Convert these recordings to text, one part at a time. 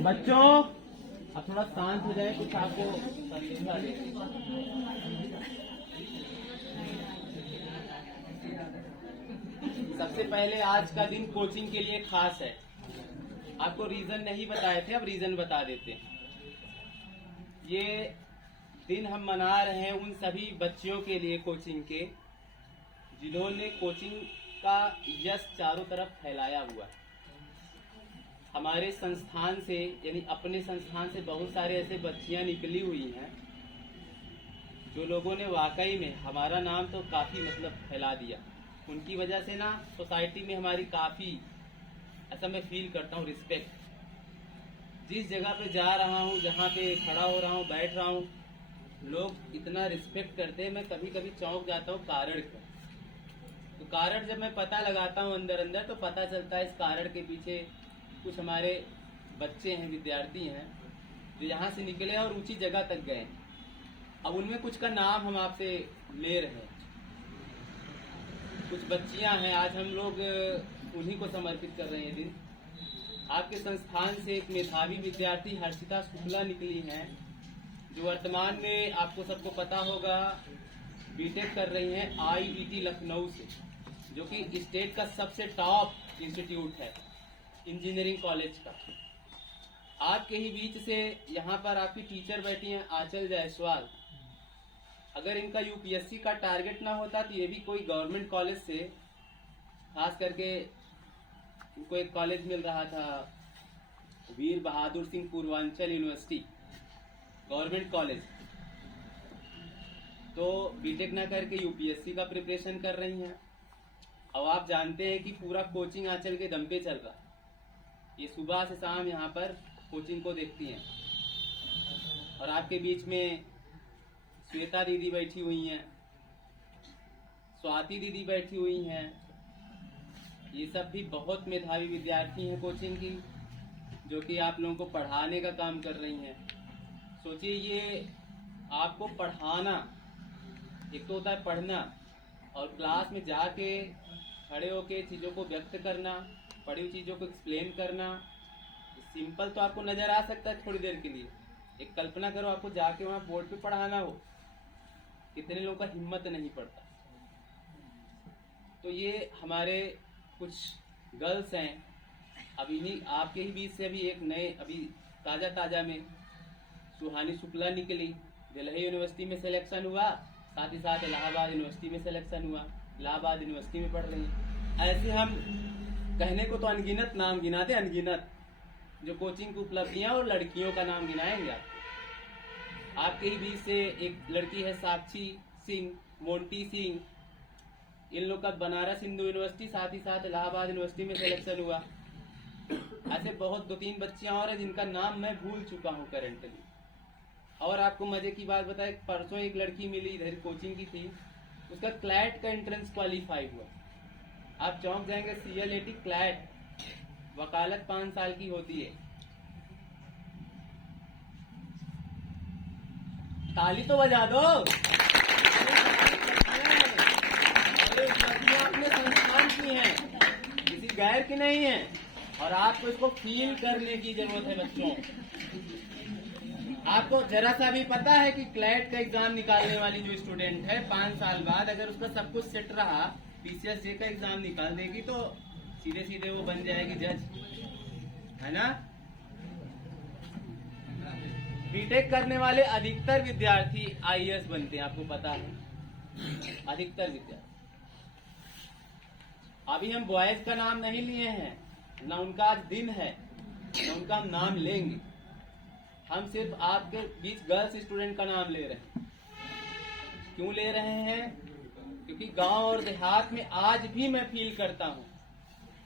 बच्चों अब थोड़ा शांत हो जाए, कुछ आपको सबसे पहले आज का दिन कोचिंग के लिए खास है। आपको रीजन नहीं बताए थे, अब रीजन बता देते हैं। ये दिन हम मना रहे हैं उन सभी बच्चियों के लिए कोचिंग के, जिन्होंने कोचिंग का यश चारों तरफ फैलाया हुआ है। हमारे संस्थान से यानी अपने संस्थान से बहुत सारे ऐसे बच्चियां निकली हुई हैं जो लोगों ने वाकई में हमारा नाम तो काफी फैला दिया। उनकी वजह से ना सोसाइटी में हमारी काफी, ऐसा मैं फील करता हूँ, रिस्पेक्ट। जिस जगह पे जा रहा हूँ, जहाँ पे खड़ा हो रहा हूँ, बैठ रहा हूँ, लोग इतना रिस्पेक्ट करते हैं। मैं कभी कभी चौंक जाता हूँ कारण का। तो कारण जब मैं पता लगाता हूँ अंदर अंदर, तो पता चलता है इस कारण के पीछे कुछ हमारे बच्चे हैं, विद्यार्थी हैं, जो यहाँ से निकले और ऊंची जगह तक गए। अब उनमें कुछ का नाम हम आपसे ले रहे हैं। कुछ बच्चियां हैं, आज हम लोग उन्हीं को समर्पित कर रहे हैं दिन। आपके संस्थान से एक मेधावी विद्यार्थी हर्षिता शुक्ला निकली हैं, जो वर्तमान में आपको सबको पता होगा बीटेक कर रही हैं IIT लखनऊ से, जो कि स्टेट का सबसे टॉप इंस्टीट्यूट है इंजीनियरिंग कॉलेज का। आपके ही बीच से यहाँ पर आपकी टीचर बैठी हैं आंचल जायसवाल। अगर इनका यूपीएससी का टारगेट ना होता तो ये भी कोई गवर्नमेंट कॉलेज से, खास करके इनको एक कॉलेज मिल रहा था Veer Bahadur Singh Purvanchal university, government college, तो बीटेक ना करके यूपीएससी का प्रिपरेशन कर रही हैं। अब आप जानते हैं कि पूरा कोचिंग आंचल के दम पे चल रहा है। ये सुबह से शाम यहाँ पर कोचिंग को देखती हैं। और आपके बीच में श्वेता दीदी बैठी हुई हैं, स्वाति दीदी बैठी हुई हैं। ये सब भी बहुत मेधावी विद्यार्थी हैं कोचिंग की, जो कि आप लोगों को पढ़ाने का काम कर रही हैं। सोचिए, ये आपको पढ़ाना, एक तो होता है पढ़ना, और क्लास में जाके खड़े होके चीज़ों को व्यक्त करना, पढ़ी हुई चीज़ों को एक्सप्लेन करना। सिंपल तो आपको नजर आ सकता है थोड़ी देर के लिए। एक कल्पना करो, आपको जाके वहाँ बोर्ड पे पढ़ाना हो, कितने लोगों का हिम्मत नहीं पड़ता। तो ये हमारे कुछ गर्ल्स हैं। अब इन्हीं आपके ही बीच से अभी एक नए, अभी ताजा में सुहानी शुक्ला निकली, दिल्ली यूनिवर्सिटी में सिलेक्शन हुआ, साथ ही साथ इलाहाबाद यूनिवर्सिटी में सिलेक्शन हुआ, इलाहाबाद यूनिवर्सिटी में पढ़ रही हैं। ऐसे हम कहने को तो अनगिनत नाम गिनाते, अनगिनत जो कोचिंग की उपलब्धियां और लड़कियों का नाम गिनाएंगे आपको। आपके ही बीच से एक लड़की है साक्षी सिंह, मोंटी सिंह, इन लोग का बनारस हिंदू यूनिवर्सिटी, साथ ही साथ इलाहाबाद यूनिवर्सिटी में सिलेक्शन हुआ। ऐसे बहुत 2-3 बच्चियां और हैं जिनका नाम मैं भूल चुका हूँ करेंटली। और आपको मजे की बात बताए, परसों एक लड़की मिली, इधर कोचिंग की थी, उसका क्लैट का एंट्रेंस क्वालिफाई हुआ। आप चौंक जाएंगे, CLAT क्लैट, वकालत 5 साल की होती है। ताली तो बजा दो। अपने संस्थान की हैं, किसी गैर की नहीं है, और आपको इसको फील करने की जरूरत है बच्चों। आपको जरा सा भी पता है कि क्लैट का एग्जाम निकालने वाली जो स्टूडेंट है 5 साल बाद अगर उसका सब कुछ सेट रहा, PCSJ का एग्जाम निकाल देगी तो सीधे सीधे वो बन जाएगी जज, है ना। बीटेक करने वाले अधिकतर विद्यार्थी IAS बनते हैं, आपको पता है, अधिकतर विद्यार्थी। अभी हम बॉयज का नाम नहीं लिए हैं, ना उनका आज दिन है, ना उनका हम नाम लेंगे। हम सिर्फ आपके बीच गर्ल्स स्टूडेंट का नाम ले रहे हैं। क्यों ले रहे हैं? क्योंकि गांव और देहात में आज भी मैं फील करता हूं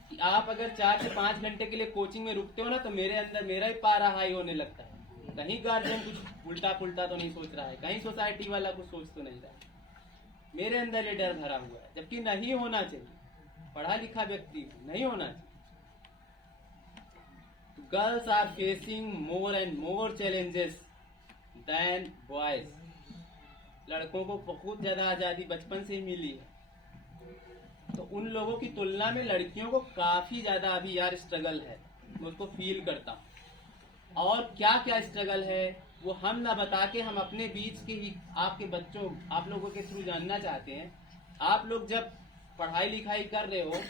कि आप अगर 4 से 5 घंटे के लिए कोचिंग में रुकते हो ना, तो मेरे अंदर मेरा ही पारा हाई होने लगता है। कहीं गार्जियन कुछ उल्टा पुल्टा तो नहीं सोच रहा है, कहीं सोसाइटी वाला कुछ सोच तो नहीं रहा है। मेरे अंदर ये डर भरा हुआ है, जबकि नहीं होना चाहिए। पढ़ा लिखा व्यक्ति नहीं होना चाहिए। Girls are facing more and more challenges than boys. लड़कों को बहुत ज्यादा आजादी बचपन से ही मिली है, तो उन लोगों की तुलना में लड़कियों को काफी ज्यादा अभी यार स्ट्रगल है। मैं उसको फील करता हूँ। और क्या क्या स्ट्रगल है वो हम ना बता के हम अपने बीच के ही आपके बच्चों आप लोगों के थ्रू जानना चाहते हैं। आप लोग जब पढ़ाई लिखाई कर रहे हो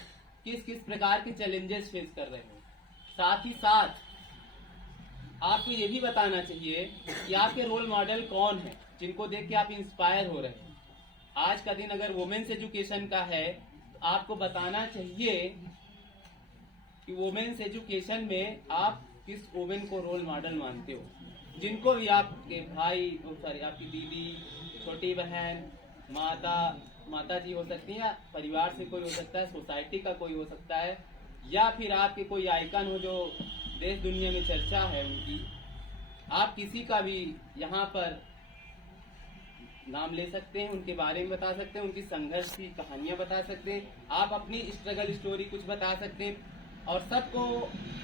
किस किस प्रकार के चैलेंजेस फेस कर रहे हो, साथ ही साथ आपको ये भी बताना चाहिए कि आपके रोल मॉडल कौन है जिनको देख के आप इंस्पायर हो रहे हो। आज का दिन अगर वुमेन्स एजुकेशन का है तो आपको बताना चाहिए कि वुमेन्स एजुकेशन में आप किस वुमेन को रोल मॉडल मानते हो, जिनको भी आपके भाई आपकी दीदी, छोटी बहन, माता जी हो सकती है, या परिवार से कोई हो सकता है, सोसाइटी का कोई हो सकता है, या फिर आपके कोई आइकन हो जो देश दुनिया में चर्चा है उनकी। आप किसी का भी यहाँ पर नाम ले सकते हैं, उनके बारे में बता सकते हैं, उनकी संघर्ष की कहानियां बता सकते हैं, आप अपनी स्ट्रगल स्टोरी कुछ बता सकते हैं। और सबको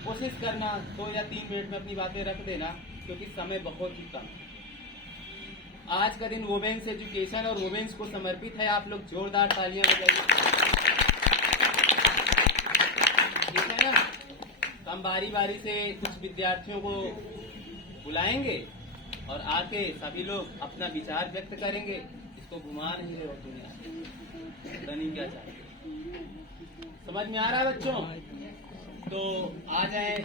कोशिश करना 2 या 3 मिनट में अपनी बातें रख देना, क्योंकि समय बहुत ही कम है। आज का दिन वुमेन्स एजुकेशन और वुमेन्स को समर्पित है। आप लोग जोरदार तालियां बजाइए, ठीक है ना। तो हम बारी बारी से कुछ विद्यार्थियों को बुलाएंगे और आके सभी लोग अपना विचार व्यक्त करेंगे। इसको घुमा नहीं है और दुनिया रनिंग क्या चाहिए, समझ में आ रहा है बच्चों? तो आ जाए,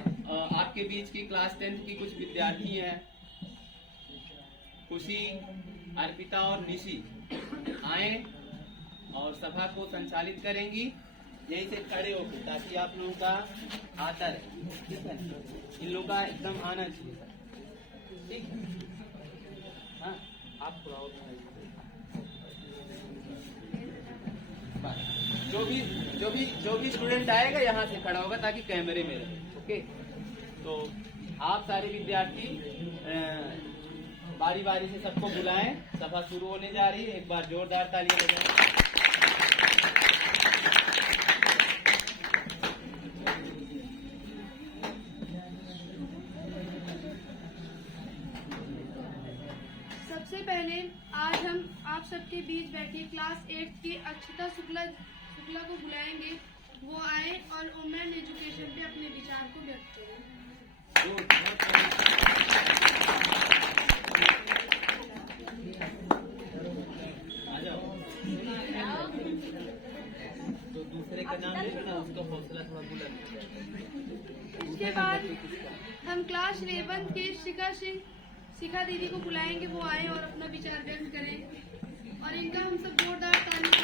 आपके बीच की क्लास 10th की कुछ विद्यार्थी हैं, खुशी, अर्पिता और निशी, आए और सभा को संचालित करेंगी। यहीं से खड़े होकर, ताकि आप लोगों का आता रहे, ठीक है। इन लोगों का एकदम आना चाहिए, ठीक है। हाँ, आप जो भी स्टूडेंट आएगा यहाँ से खड़ा होगा ताकि कैमरे में रहे, ओके। तो आप सारे विद्यार्थी बारी बारी से सबको बुलाएं, सभा शुरू होने जा रही है। एक बार जोरदार तालियां बजाएं। सबसे पहले आज हम आप सबके बीच बैठी क्लास 8 की अक्षता शुक्ला को बुलाएंगे। वो आए और वुमेन एजुकेशन पे अपने विचार को व्यक्त करें। तो दूसरे का नाम लेना ना, उसका हौसला थोड़ा बुलंद। उसके बाद हम क्लास 11 के शिखा दीदी को बुलाएंगे। वो आए और अपना विचार व्यक्त करें और इनका हम सब जोरदार तालियां।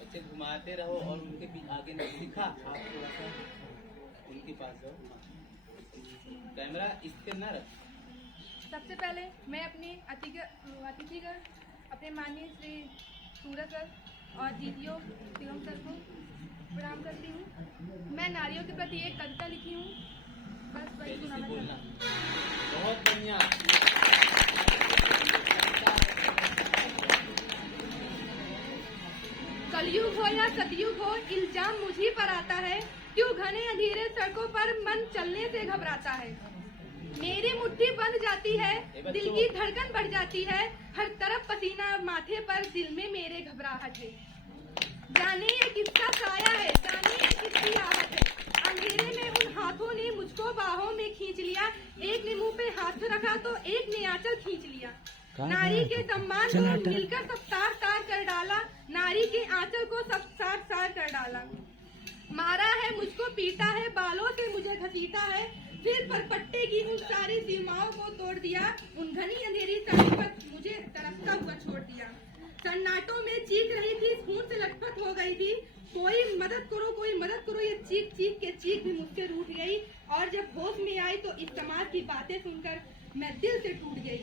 बच्चे घुमाते रहो और उनके भी आगे न दिखा, आप थोड़ा सा उनके पास जाओ, कैमरा इसके न रख। सबसे पहले मैं अपने अतिथिगण अपने माननीय श्री सूरज सर और दीदियों शिवम सर को प्रणाम करती हूँ। मैं नारियों के प्रति एक कविता लिखी हूँ, बस वही सुनाना चाहती हूँ। बहुत बढ़िया। कलयुग हो या सतयुग हो, इल्जाम मुझी पर आता है। क्यों घने अंधेरे सड़कों पर मन चलने से घबराता है। मेरी मुट्ठी बंध जाती है, दिल की धड़कन बढ़ जाती है। हर तरफ पसीना माथे पर, दिल में मेरे घबराहट है। जाने ये किसका साया है, जाने ये किसकी आहट है। अंधेरे में उन हाथों ने मुझको बाहों में खींच लिया। एक ने मुंह पे हाथ रखा तो एक ने आंचल खींच लिया। नारी के सम्मान को मिलकर सब तार तार कर डाला। नारी के आंचल को सब सार सार कर डाला। मारा है मुझको, पीटा है, बालों से मुझे घसीटा है। फिर परपट्टे की उन सारी सीमाओं को तोड़ दिया। उन घनी अंधेरी सड़क पर मुझे तड़पता हुआ छोड़ दिया। सन्नाटों में चीख रही थी, खून से लथपथ हो गई थी। कोई मदद करो, कोई मदद करो, ये चीख चीख के चीख भी मुझसे रूठ गई। और जब होश में आई तो इस समाज की बातें सुनकर मैं दिल से टूट गई।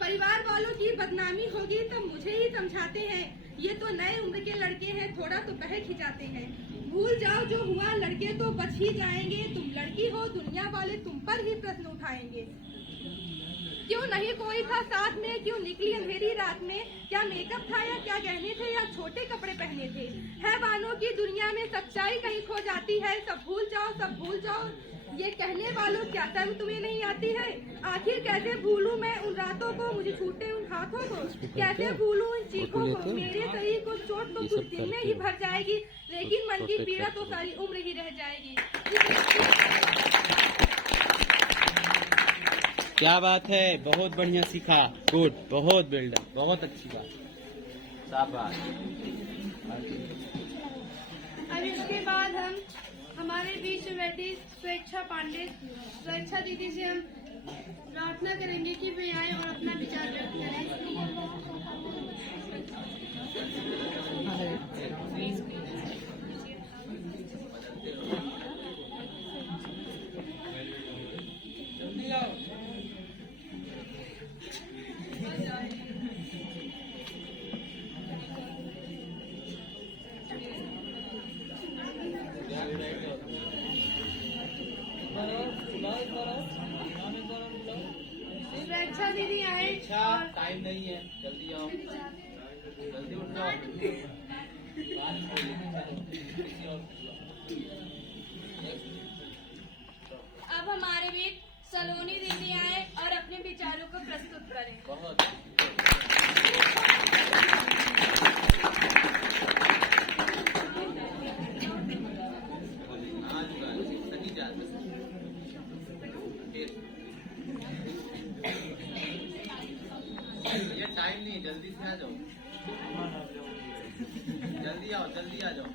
परिवार वालों की बदनामी होगी तो मुझे ही समझाते हैं। ये तो नए उम्र के लड़के हैं, थोड़ा तो बहक ही जाते हैं। भूल जाओ जो हुआ, लड़के तो बच ही जाएंगे। तुम लड़की हो, दुनिया वाले तुम पर ही प्रश्न उठाएंगे। क्यों नहीं कोई था साथ में, क्यों निकली अंधेरी रात में, क्या मेकअप था या क्या गहने थे या छोटे कपड़े पहने थे। है वालों की दुनिया में सच्चाई कहीं खो जाती है, सब भूल जाओ सब भूल जाओ ये कहने वालों, क्या शर्म तुम्हें नहीं आती है। आखिर कैसे भूलूं मैं उन रातों को, मुझे छूटे उन हाथों को, कैसे भूलूं उन चीखों को। मेरे शरीर को चोट तो कुछ दिन में ही भर जाएगी, लेकिन मन की पीड़ा तो सारी उम्र ही रह जाएगी। क्या बात है, बहुत बढ़िया सीखा, गुड, बहुत बिल्डर, बहुत अच्छी बात, शाबाश। अब इसके बाद हम हमारे बीच में बैठी स्वेच्छा पांडे, स्वेच्छा दीदी से हम प्रार्थना करेंगे कि वे आए और अपना विचार व्यक्त स्वेच्छा दीदी आए। अच्छा, टाइम नहीं है, जल्दी आओ, जल्दी उठ जाओ। अब हमारे बीच सलोनी दीदी आए और अपने विचारों को प्रस्तुत करें। बहुत ये टाइम नहीं, जल्दी से आ जाओ, जल्दी आओ, जल्दी आ जाओ।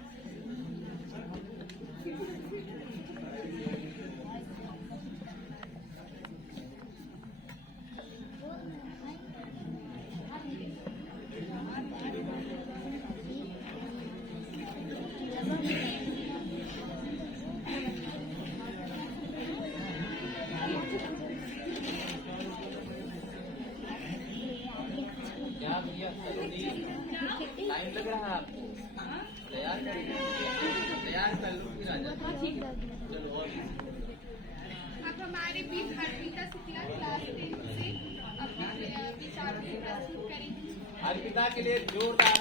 क्या भैया सलोनी, टाइम लग रहा है आपको? तैयार कर लो फिर आ जाओ। चलो और अब हमारे बीच अर्पिता शुक्ला क्लास 10 से अपने विचारों को प्रस्तुत करेंगी। अर्पिता के लिए जोरदार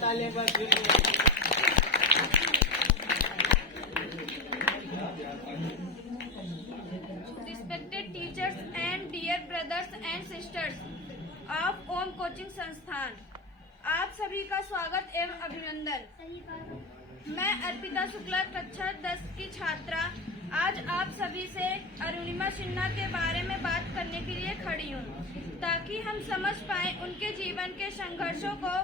तालियां पर। Respected teachers and dear brothers and sisters of Om coaching संस्थान, आप सभी का स्वागत एवं अभिनंदन। मैं अर्पिता शुक्ला कक्षा 10 की छात्रा आज आप सभी से अरुणिमा सिन्हा के बारे में बात करने के लिए खड़ी हूँ, ताकि हम समझ पाएं उनके जीवन के संघर्षों को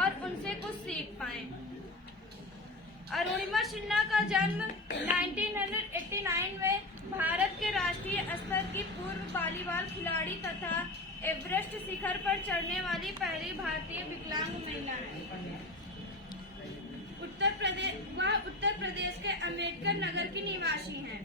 और उनसे कुछ सीख पाएं। अरुणिमा सिन्हा का जन्म 1989 में भारत के राष्ट्रीय स्तर की पूर्व वॉलीबॉल खिलाड़ी तथा एवरेस्ट शिखर पर चढ़ने वाली पहली भारतीय विकलांग महिला है। उत्तर प्रदेश के अम्बेडकर नगर की निवासी हैं।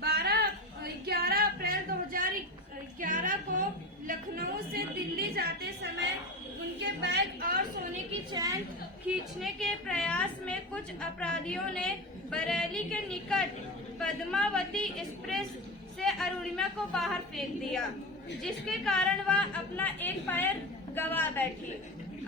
11 अप्रैल 2011 को लखनऊ से दिल्ली जाते समय उनके बैग और सोने की चैन खींचने के प्रयास में कुछ अपराधियों ने बरेली के निकट पद्मावती एक्सप्रेस से अरुणिमा को बाहर फेंक दिया, जिसके कारण वह अपना एक पैर गंवा बैठी।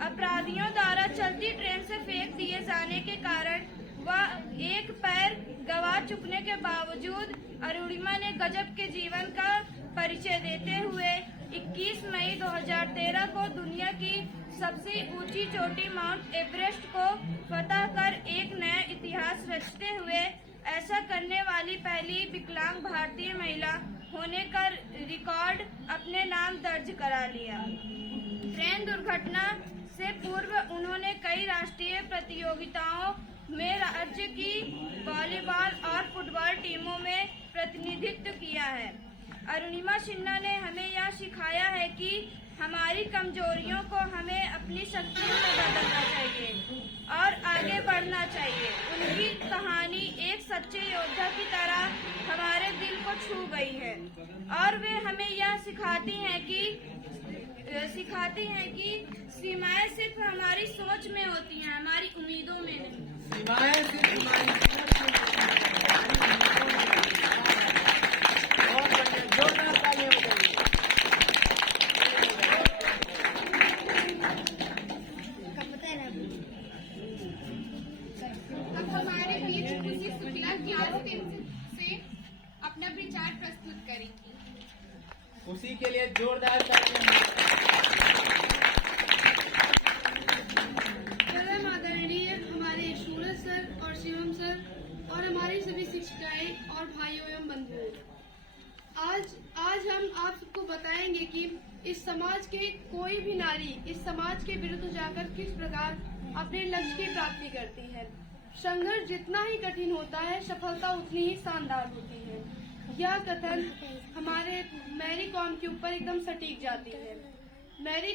अपराधियों द्वारा चलती ट्रेन से फेंक दिए जाने के कारण वह एक पैर गंवा चुकने के बावजूद अरुणिमा ने गजब के जीवन का परिचय देते हुए 21 मई 2013 को दुनिया की सबसे ऊंची चोटी माउंट एवरेस्ट को फतह कर एक नया इतिहास रचते हुए ऐसा करने वाली पहली विकलांग भारतीय महिला होने का रिकॉर्ड अपने नाम दर्ज करा लिया। ट्रेन दुर्घटना से पूर्व उन्होंने कई राष्ट्रीय प्रतियोगिताओं में राज्य की वॉलीबॉल और फुटबॉल टीमों में प्रतिनिधित्व किया है। अरुणिमा सिन्हा ने हमें यह सिखाया है कि हमारी कमजोरियों को हमें अपनी शक्तियों में बदलना चाहिए और आगे बढ़ना चाहिए। उनकी कहानी एक सच्चे योद्धा की तरह हमारे दिल को छू गई है और वे हमें यह सिखाती हैं कि सीमाएं सिर्फ हमारी सोच में होती हैं, हमारी उम्मीदों में नहीं। सीमाएं सिर्फ हमारी सोच में होती हैं, हमारी उम्मीदों में नहीं। बहुत बढ़िया, जोरदार तालियां बजाइए। अब हमारे बीच खुशी शुक्ला क्लास 10 से अपना विचार प्रस्तुत करेंगी। उसी के लिए जोरदार तालियां। परम आदरणीय हमारे सूरज सर और शिवम सर और हमारी सभी शिक्षिकाएं और भाइयों एवं बंधुओं, आज हम आप सबको बताएंगे कि इस समाज के कोई भी नारी इस समाज के विरुद्ध जाकर किस प्रकार अपने लक्ष्य की प्राप्ति करती है। संघर्ष जितना ही कठिन होता है, सफलता उतनी ही शानदार होती है। यह कथन हमारे मैरी कॉम के ऊपर एकदम सटीक जाती है। मैरी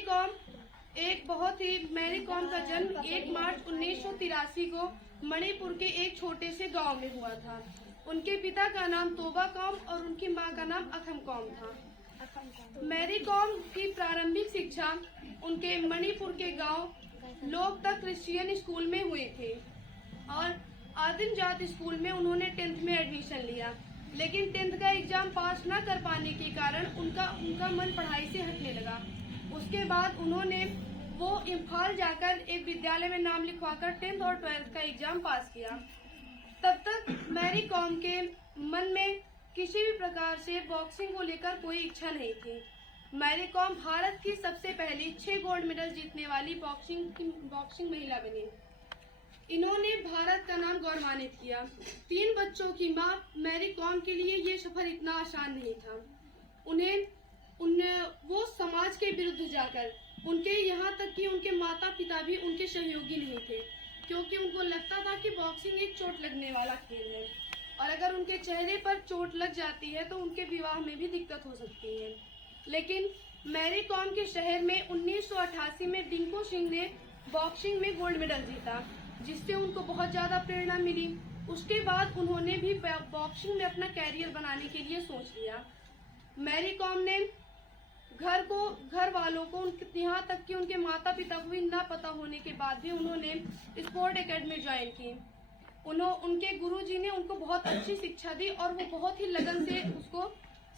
कॉम का जन्म 1 मार्च 1983 को मणिपुर के एक छोटे से गांव में हुआ था। उनके पिता का नाम तोबा कॉम और उनकी मां का नाम अखम कॉम था। मैरी कॉम की प्रारंभिक शिक्षा उनके मणिपुर के गांव लोकतक क्रिश्चियन स्कूल में हुए थे और आदिम जात स्कूल में उन्होंने 10th में एडमिशन लिया, लेकिन 10th का एग्जाम पास न कर पाने के कारण उनका मन पढ़ाई से हटने लगा। उसके बाद उन्होंने वो इम्फाल जाकर एक विद्यालय में नाम लिखवाकर 10th और 12th का एग्जाम पास किया। तब तक मैरी कॉम के मन में किसी भी प्रकार से बॉक्सिंग को लेकर कोई इच्छा नहीं थी। मैरी कॉम भारत की सबसे पहली 6 गोल्ड मेडल जीतने वाली बॉक्सिंग महिला बनी। इन्होंने भारत का नाम गौरवान्वित किया। 3 बच्चों की मां मैरी कॉम के लिए ये सफर इतना आसान नहीं था। वो समाज के विरुद्ध जाकर उनके यहाँ तक कि उनके माता पिता भी उनके सहयोगी नहीं थे, क्योंकि उनको लगता था कि बॉक्सिंग एक चोट लगने वाला खेल है और अगर उनके चेहरे पर चोट लग जाती है तो उनके विवाह में भी दिक्कत हो सकती है। लेकिन मैरी कॉम के शहर में 1988 में डिंको सिंह ने बॉक्सिंग में गोल्ड मेडल जीता, जिससे उनको बहुत ज्यादा प्रेरणा मिली। उसके बाद उन्होंने भी बॉक्सिंग में अपना कैरियर बनाने के लिए सोच लिया। मैरी कॉम ने घर वालों को यहाँ तक कि उनके माता पिता को भी न पता होने के बाद भी उन्होंने स्पोर्ट एकेडमी ज्वाइन की। उनके गुरुजी ने उनको बहुत अच्छी शिक्षा दी और वो बहुत ही लगन से उसको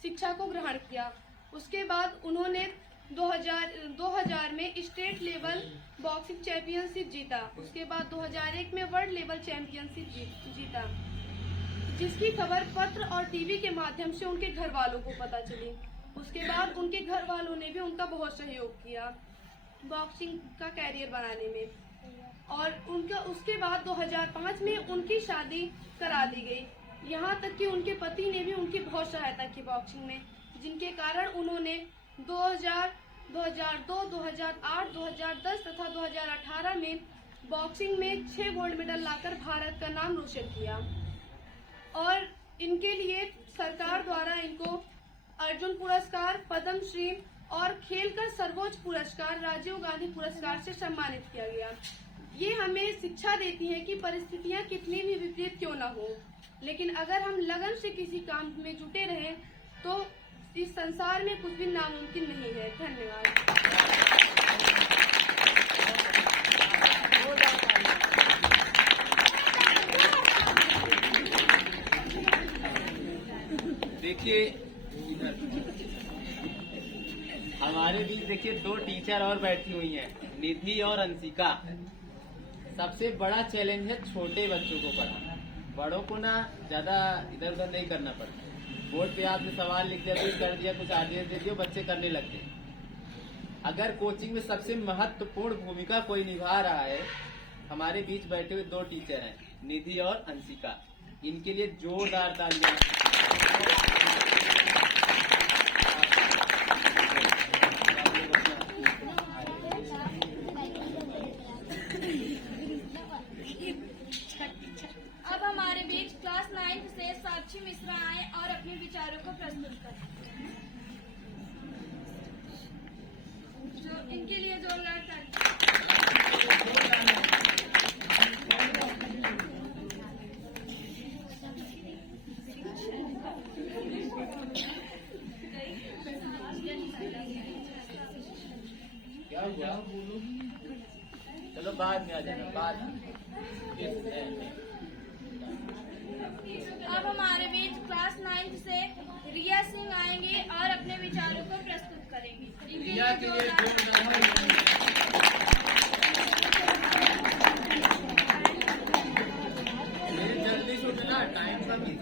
शिक्षा को ग्रहण किया। उसके बाद उन्होंने 2000 में स्टेट लेवल बॉक्सिंग चैंपियनशिप जीता। उसके बाद 2001 में वर्ल्ड लेवल चैंपियनशिप जीता, जिसकी खबर पत्र और टीवी के माध्यम से उनके घर वालों को पता चली। उसके बाद उनके घर वालों ने भी उनका बहुत सहयोग किया बॉक्सिंग का कैरियर बनाने में और उसके बाद 2005 में उनकी शादी करा दी गई। यहाँ तक कि उनके पति ने भी उनकी बहुत सहायता की बॉक्सिंग में, जिनके कारण उन्होंने 2000, 2002, 2008, 2010 तथा 2018 में बॉक्सिंग में 6 गोल्ड मेडल लाकर भारत का नाम रोशन किया। और इनके लिए सरकार द्वारा इनको अर्जुन पुरस्कार, पद्मश्री और खेल का सर्वोच्च पुरस्कार राजीव गांधी पुरस्कार से सम्मानित किया गया। ये हमें शिक्षा देती है कि परिस्थितियां कितनी भी विपरीत क्यों न हो, लेकिन अगर हम लगन से किसी काम में जुटे रहें तो इस संसार में कुछ भी नामुमकिन नहीं है। धन्यवाद। देखिए हमारे बीच देखिए 2 टीचर और बैठी हुई हैं, निधि और अंशिका। सबसे बड़ा चैलेंज है छोटे बच्चों को पढ़ाना। बड़ों को ना ज्यादा इधर उधर नहीं करना पड़ता। बोर्ड पे आपने सवाल लिख दिया, कुछ कर दिया, कुछ आदेश दे दिया, बच्चे करने लगते। अगर कोचिंग में सबसे महत्वपूर्ण भूमिका कोई निभा रहा है, हमारे बीच बैठे हुए 2 टीचर हैं, निधि और अंशिका। इनके लिए जोरदार तालियां। अब हमारे बीच क्लास 9 से साक्षी मिश्रा आए और अपने विचारों को प्रस्तुत करें। इनके लिए जोरदार तालियां। क्या बोलो? चलो बाद में आ जाना, बाद में। अब हमारे बीच क्लास 9 से रिया सिंह आएंगे और अपने विचारों को प्रस्तुत करेंगे। रिया के लिए जोरदार जल्दी से उठना, टाइम का भी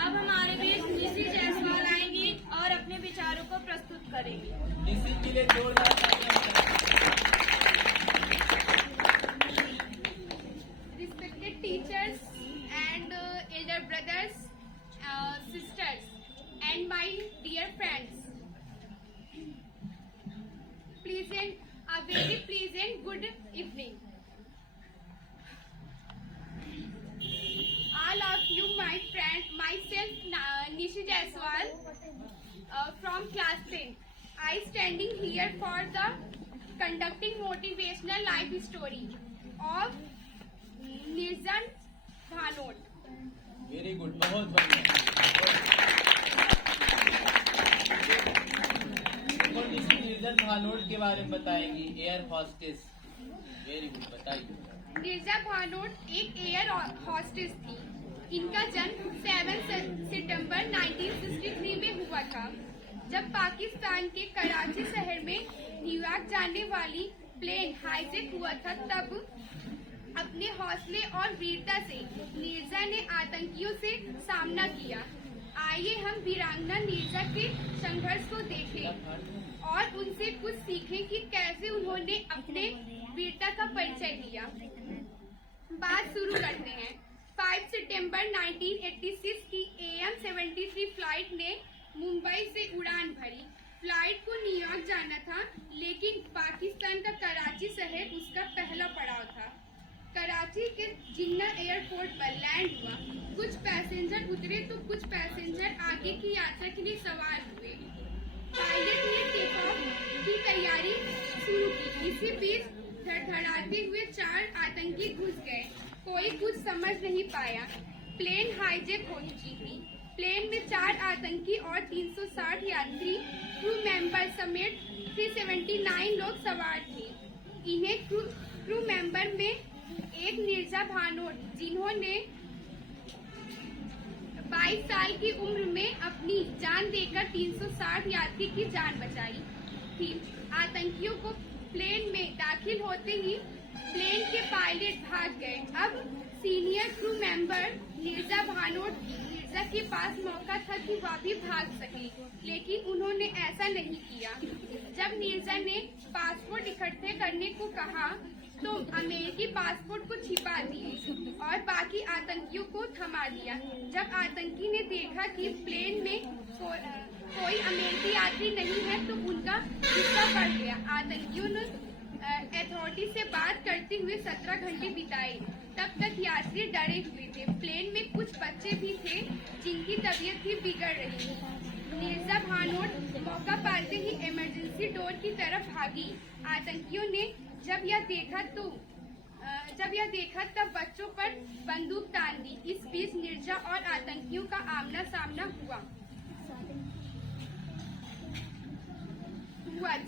अब हमारे बीच निशी जायसवाल आएंगी और अपने विचारों को प्रस्तुत करेंगी। इसी के लिए जोरदार Respected teachers and elder brothers, sisters, and my dear friends, a very pleasant good evening. All of you, my friend, myself, Nishi Jaiswal, from class 10. I standing here for the conducting motivational life story of Nirjan Bhanot. Very good, बहुत बढ़िया। और निशी निर्जन भानोट के बारे में बताएंगी, air hostess. Very good, बताइए। निर्जा भानोट एक एयर हॉस्टेस थी। इनका जन्म 7 सितंबर 1963 में हुआ था, जब पाकिस्तान के कराची शहर में न्यूयॉर्क जाने वाली प्लेन हाईजैक हुआ था। तब अपने हौसले और वीरता से निर्जा ने आतंकियों से सामना किया। आइए हम वीरांगना निर्जा के संघर्ष को देखें और उनसे कुछ सीखें कि कैसे उन्होंने अपने वीरता का परिचय दिया। बात शुरू करते हैं। 5 सितंबर 1986 की AM 73 फ्लाइट ने मुंबई से उड़ान भरी। फ्लाइट को न्यूयॉर्क जाना था, लेकिन पाकिस्तान का कराची शहर उसका पहला पड़ाव था। कराची के जिन्ना एयरपोर्ट पर लैंड हुआ। कुछ पैसेंजर उतरे तो कुछ पैसेंजर आगे की यात्रा के लिए सवार हुए। पायलट ने टेक ऑफ की तैयारी शुरू की। इसी बीच धड़धड़ाते हुए 4 आतंकी घुस गए। कोई कुछ समझ नहीं पाया। प्लेन हाईजैक हो चुकी थी। प्लेन में 4 आतंकी और 360 यात्री, क्रू मेंबर समेत 379 लोग सवार थे। इन्हें क्रू मेंबर में एक निर्जा भानोट, जिन्होंने 22 साल की उम्र में अपनी जान देकर 360 यात्री की जान बचाई थी। आतंकियों को प्लेन में दाखिल होते ही प्लेन के पायलट भाग गए। अब सीनियर क्रू मेंबर निर्जा के पास मौका था कि वह भी भाग सके, लेकिन उन्होंने ऐसा नहीं किया। जब निर्जा ने पासपोर्ट इकट्ठे करने को कहा तो अमेरिकी पासपोर्ट को छिपा दिए और बाकी आतंकियों को थमा दिया। जब आतंकी ने देखा कि प्लेन में कोई अमेरिकी यात्री नहीं है तो उनका गुस्सा बढ़ गया। आतंकियों ने अथॉरिटी से बात करते हुए 17 घंटे बिताए। तब तक यात्री डरे हुए थे। प्लेन में कुछ बच्चे भी थे जिनकी तबीयत भी बिगड़ रही थी। निर्जा भानोट मौका पाते ही इमरजेंसी डोर की तरफ भागी। आतंकियों ने जब यह देखा तब बच्चों पर बंदूक तान दी। इस बीच निर्जा और आतंकियों का आमना सामना हुआ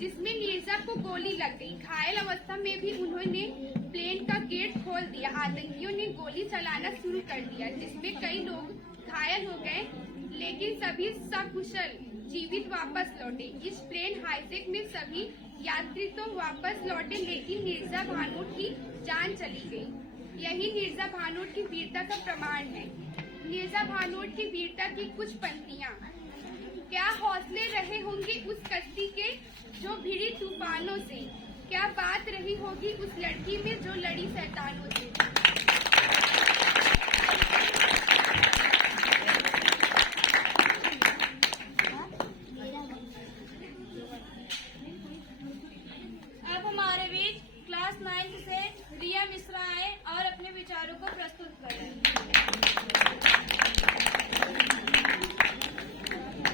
जिसमें निर्जा को गोली लग गई। घायल अवस्था में भी उन्होंने प्लेन का गेट खोल दिया। आतंकियों ने गोली चलाना शुरू कर दिया, जिसमें कई लोग घायल हो गए, लेकिन सभी सकुशल जीवित वापस लौटे। इस प्लेन हाईजैक में सभी यात्री तो वापस लौटे, लेकिन निर्जा भानोट की जान चली गई। यही निर्जा भानोट की वीरता का प्रमाण है। निर्जा भानोट की वीरता की कुछ पंक्तियाँ। क्या हौसले रहे होंगे उस कश्ती के जो भिड़ी तूफानों से, क्या बात रही होगी उस लड़की में जो लड़ी शैतानों से। अब हमारे बीच क्लास 9 से रिया मिश्रा आए और अपने विचारों को प्रस्तुत करें।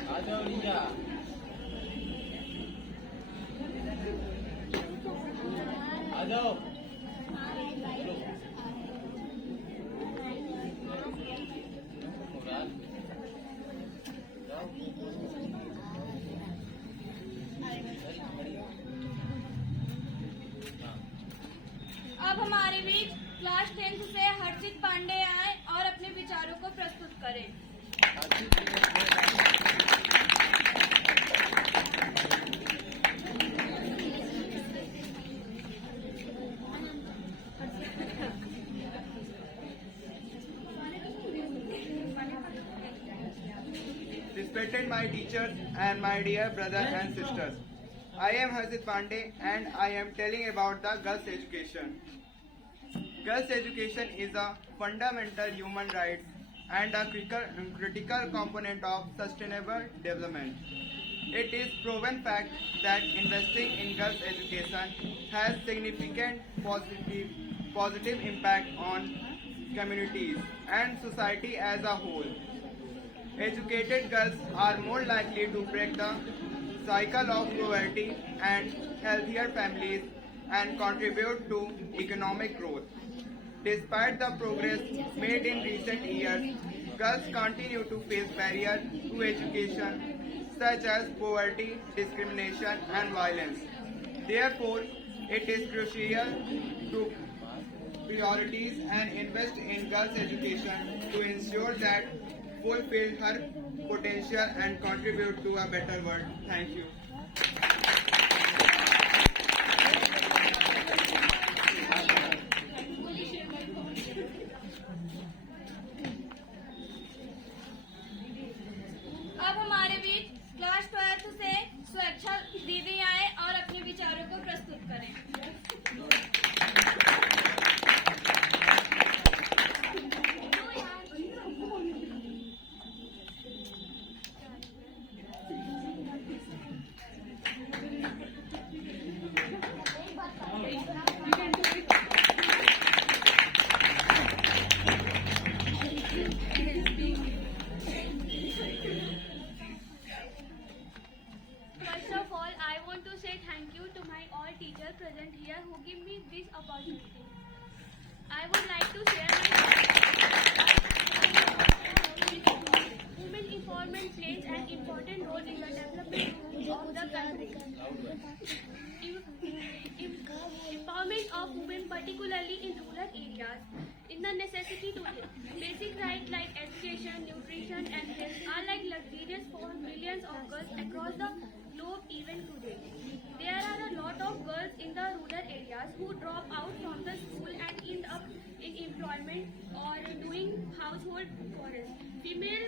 आ जाओ रिया। आ जाओ। हमारे बीच क्लास 10th से हर्षित पांडे आए और अपने विचारों को प्रस्तुत करें। Respected my teachers and my dear brothers and sisters, I am Harshit Pandey and I am telling about the girls' education. Girls' education is a fundamental human right and a critical component of sustainable development. It is proven fact that investing in girls' education has significant positive impact on communities and society as a whole. Educated girls are more likely to break the cycle of poverty and healthier families and contribute to economic growth. Despite the progress made in recent years, girls continue to face barriers to education such as poverty, discrimination and violence. Therefore, it is crucial to priorities and invest in girls' education to ensure that fulfill her potential and contribute to a better world. Thank you. अब हमारे बीच class 12th से स्वेच्छा दीदी आए और अपने विचारों को प्रस्तुत करें। First of all, I want to say thank you to my all teachers present here who give me this opportunity. I would like to share my women empowerment plays an important role in the development of the country. Empowerment of women, particularly in rural areas, in the necessity to live. Basic rights like education, nutrition, and health are like luxurious for millions of girls across the globe even today. There are a lot of girls in the rural areas who drop out from the school and end up in employment or doing household chores. Female,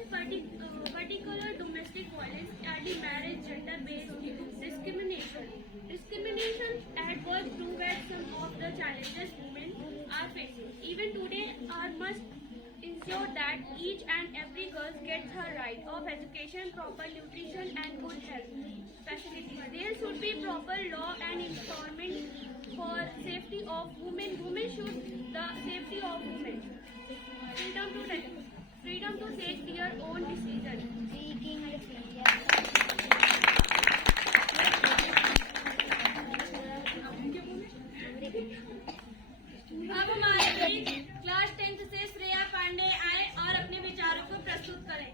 particular domestic violence, early marriage, gender-based discrimination. Discrimination at work prove at some of the challenges women are facing. Even today, our must ensure that each and every girl gets her right of education, proper nutrition and good health facilities. There should be proper law and empowerment for safety of women. Women should the safety of women. Freedom to take their own decisions. अब हमारे बीच class 10th से श्रेया पांडे आए और अपने विचारों को प्रस्तुत करें।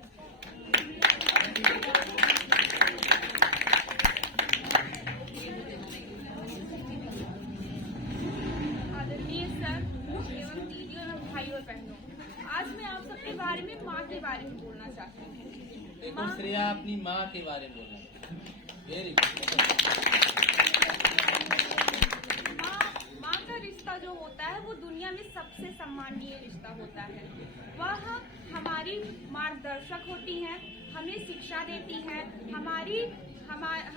आदरणीय सर एवं दीदी और भाई और बहनों, आज मैं आप सबके बारे में माँ के बारे में बोलना चाहती हूँ। देखो श्रेया अपनी माँ के बारे में बोलना। Very good. माँ का रिश्ता जो होता है वो दुनिया में सबसे सम्माननीय रिश्ता होता है। वह हमारी मार्गदर्शक होती हैं, हमें शिक्षा देती हैं, हमें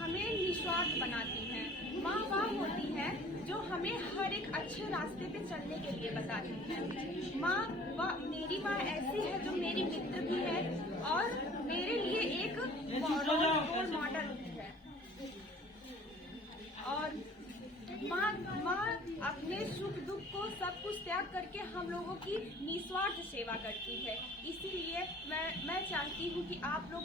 निस्वार्थ बनाती हैं। माँ वह होती है जो हमें हर एक अच्छे रास्ते पे चलने के लिए बताती है। मेरी माँ ऐसी है जो मेरी मित्र भी है और मेरे लिए एक रोल मॉडल है। और माँ अपने सुख दुख को सब कुछ त्याग करके हम लोगों की निस्वार्थ सेवा करती है। इसीलिए मैं चाहती हूँ कि आप लोग